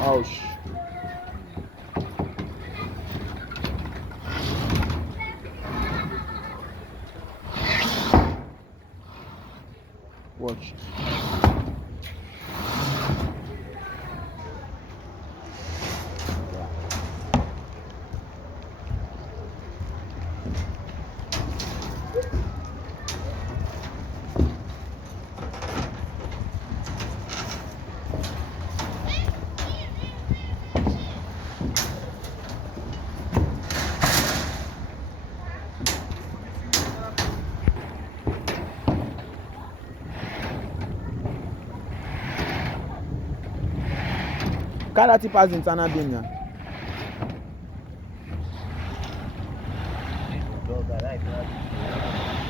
Ouch. Watch. Karate pass internal bin now.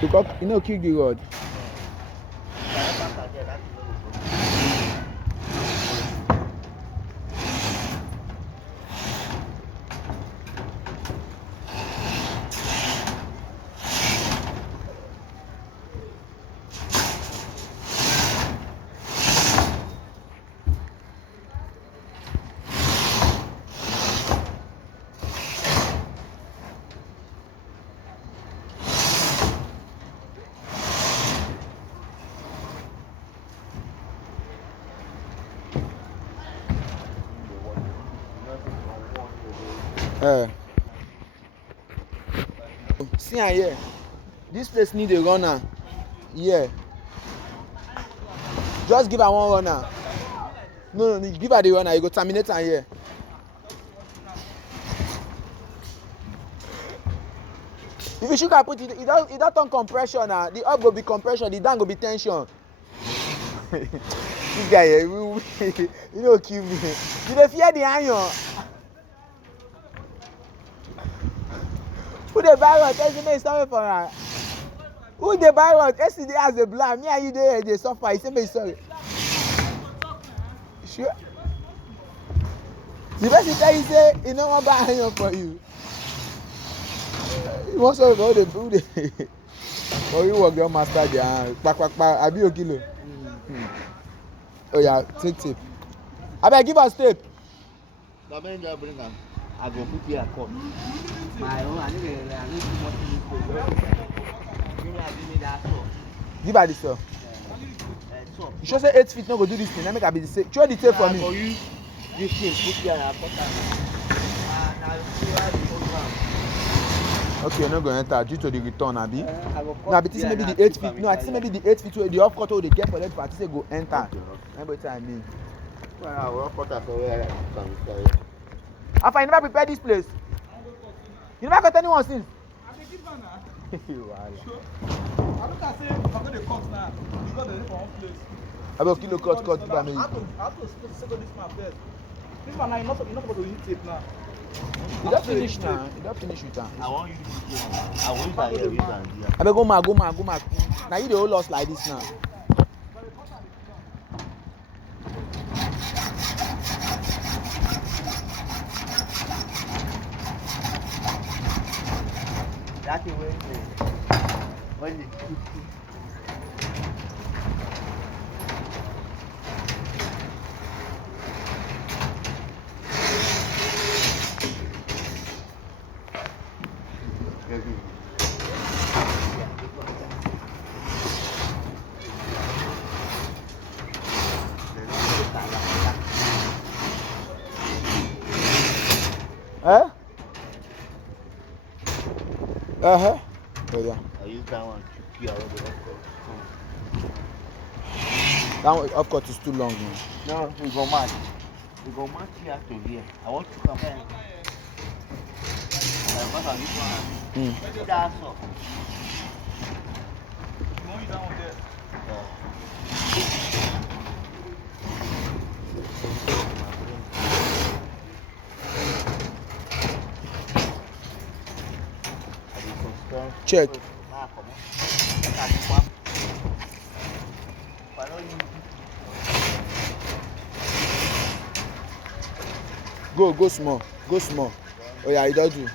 Because you know kick the rod. See here. This place need a runner. Yeah. Just give her one runner. No, give her the runner. You go terminate her here. If you shoot her put it don't turn compression now. The up go be compression, the down go be tension. This guy here, you know kill me. You dey fear the iron. Who dey buy what? Estimate sorry for her. Who dey buy what? Yesterday has a blame. Me and you dey suffer. He say me sorry. Sure. The person tell you say he no wan buy iron for you. You wan sorry for all the food. For you work your master there. Kpakpakpa. Abi okilo. Oh yeah, take tape. Abeg give us tape. I go put here a cut. My own, I need too much give me that saw. Give her the saw. You sure say 8 feet no go do this thing? Let me be the same. Throw the tape for me. For you, this thing put here and cut Okay, you're not going to enter due to the return, Abi. No, but this maybe the 8 feet. No, I think maybe the 8 feet where the off cut they get for that party say go enter. Remember what I mean? Alpha, you never prepared this place. You never got anyone since. I think it's one now. Sure. I look at say I'm going to cut now. You got the name for one place. I will kilo cut by me. I have to settle this man first. This man now you're not supposed to use tape now. You don't finish now. You don't finish with that. I want you to do I want you to use that. I will go ma. Now you the whole loss like this now. That's the way when the Eh? Uh-huh. Oh yeah. I use that one to clear all the That one of course is too long. Man. No, we go match. We go match here to here. I want to compare. What are this one? That's all. No, you don't want that. Check. Go small. Go small. Oh yeah, it does do.